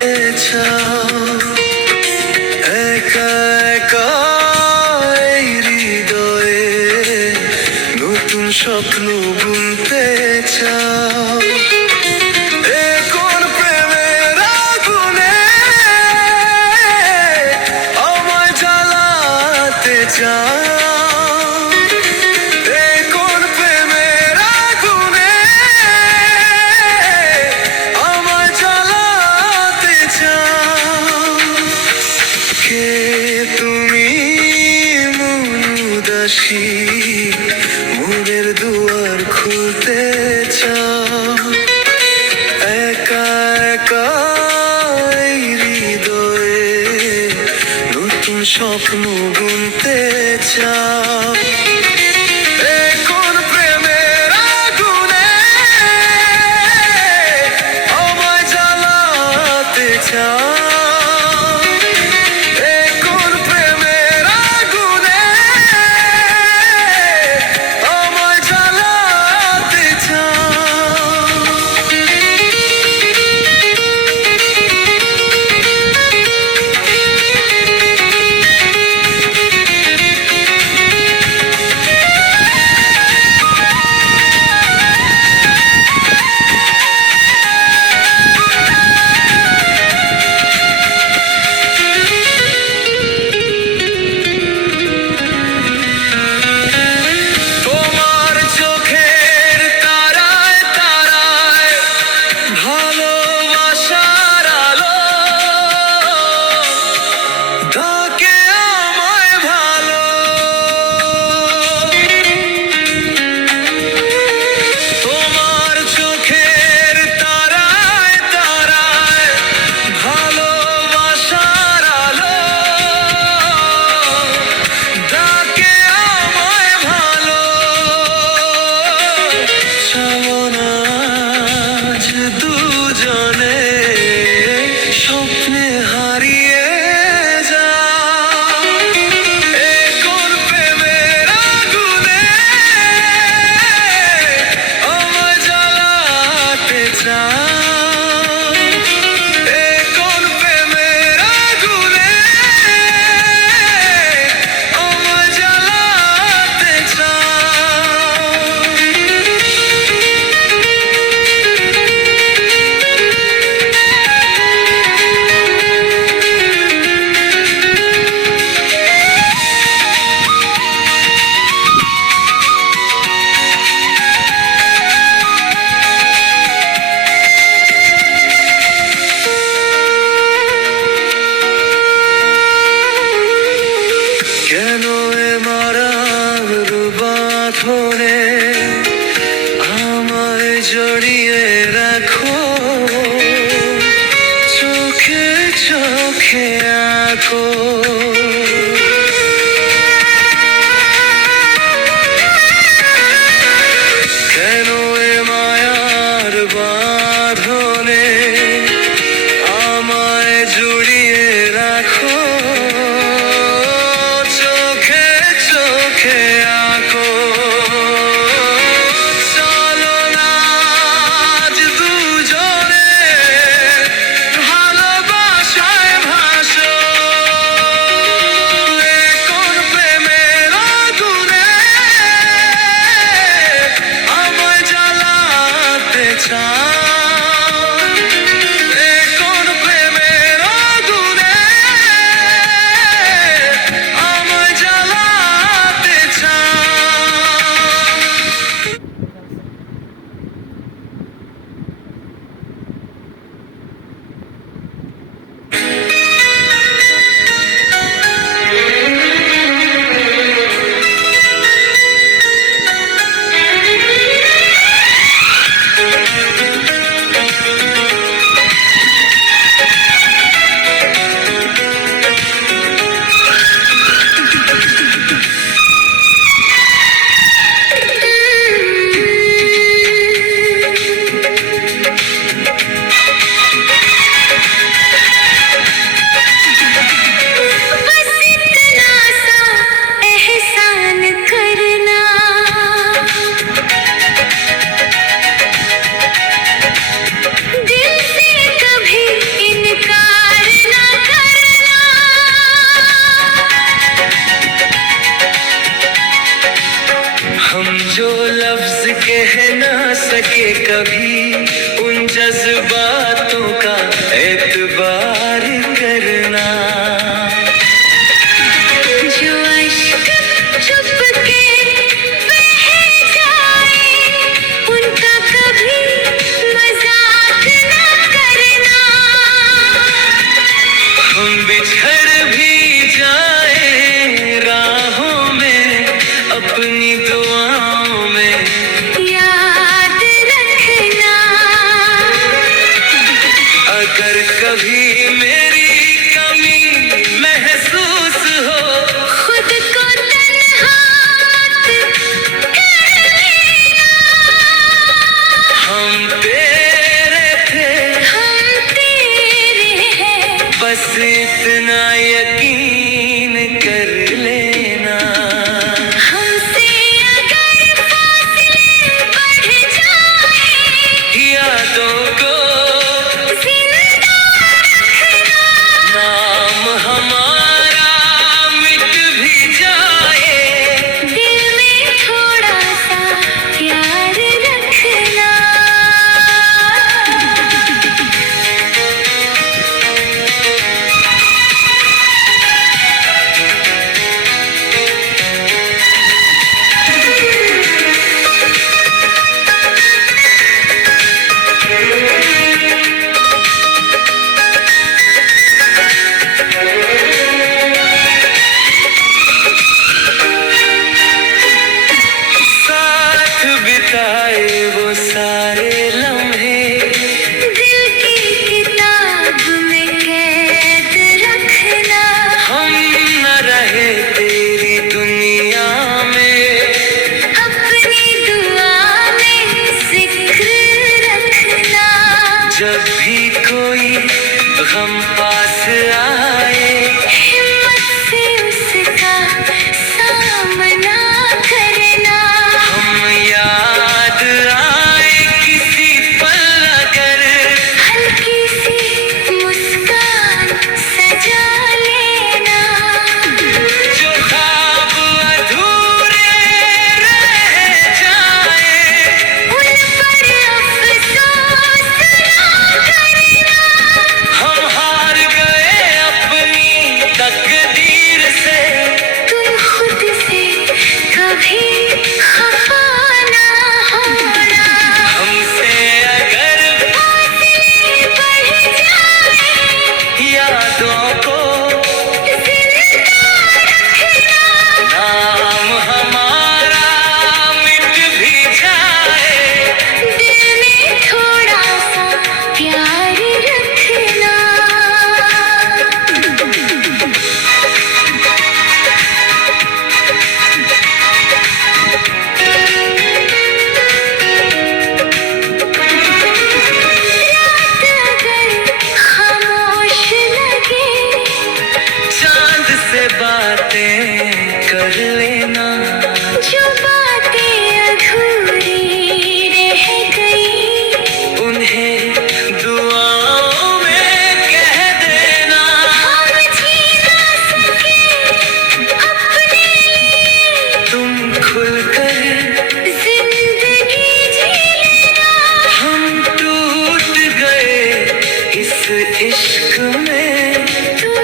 একা একা এই হৃদয়ে নতুন স্বপ্ন বুনতে চাও। এ কোন প্রেমের আগুনে আমায় জ্বালাতে চাও। এ কোন প্রেমের আগুনে আমায় জ্বালাতে চাও। কে তুমি মন উদাসী মনের দুয়ার খুলতে চাও। একা একা এই হৃদয়ে নতুন স্বপ্ন বুনতে চাও। এ কোন প্রেমের আগুনে আমায় জ্বালাতে চাও। এ কোন প্রেমের আগুনে আমায় জ্বালাতে চাও। তোমার চোখের তারায় তারায় ভালোবাসার আলো ডাকে আমায় ভালো। তোমার চোখের তারায় তারায় ভালোবাসার আলো ডাকে আমায় ভালো। চলো না আজ দুজনে স্বপ্নে হারিয়ে যাও। এ কোন প্রেমের আগুনে আমায় জ্বালাতে চাও। এ কোন প্রেমের আগুনে আমায় জ্বালাতে চাও। কেন এ মারার বাঁধনে আমায় জড়িয়ে রাখো। চোখে চোখে আঁকো। কেন এ মায়ার বাঁধনে আমায় জড়িয়ে রাখো। চোখে চোখে আঁকো। চলো না আজ দুজনে ভালোবাসায় ভাসো। उन जज्बातों का एतबार करना। जो अश्क चुपके बह जाए उनका कभी मजाक न करना। हम बिछड़ भी जाए राहों में, अपनी दुआओं में याद रखना। अगर कभी मेरी कमी महसूस हो, खुद को तन्हा मत कर लेना। हम तेरे थे हम तेरे हैं, बस इतना यकीन कर लेना। हमसे अगर फासले बढ़ जाए यादों को जिंदा रखना। नाम हमारा मिट भी जाए, दिल में थोड़ा सा प्यार रखना। साथ बिताए वो सारे लम्हे, दिल की किताब में कैद रखना। हम न रहे तेरी दुनिया में, अपनी दुआ में जिक्र रखना। जब भी कोई गम पास आए, हिम्मत से उसका सामना करना। हम याद आए किसी पल अगर, हल्की सी मुस्कान सजा लेना। जो ख्वाब अधूरे रह जाए, उन पर अफसोस ना करना। हम हार गए अपनी तकदीर से, तुम खुद से कभी खफा ना होना। हमसे अगर फासले बढ़ जाए यादों को जिंदा रखना। नाम हमारा मिट भी जाए, दिल में थोड़ा सा प्यार रखना। रात अगर खामोश लगे चांद से बातें कर लेना। जो बातें अधूरी रह गई उन्हें दुआओं में कह देना। हम जी ना सके अपने लिए तुम खुलकर जिंदगी जी लेना। हम टूट गए इस इश्क में, तुम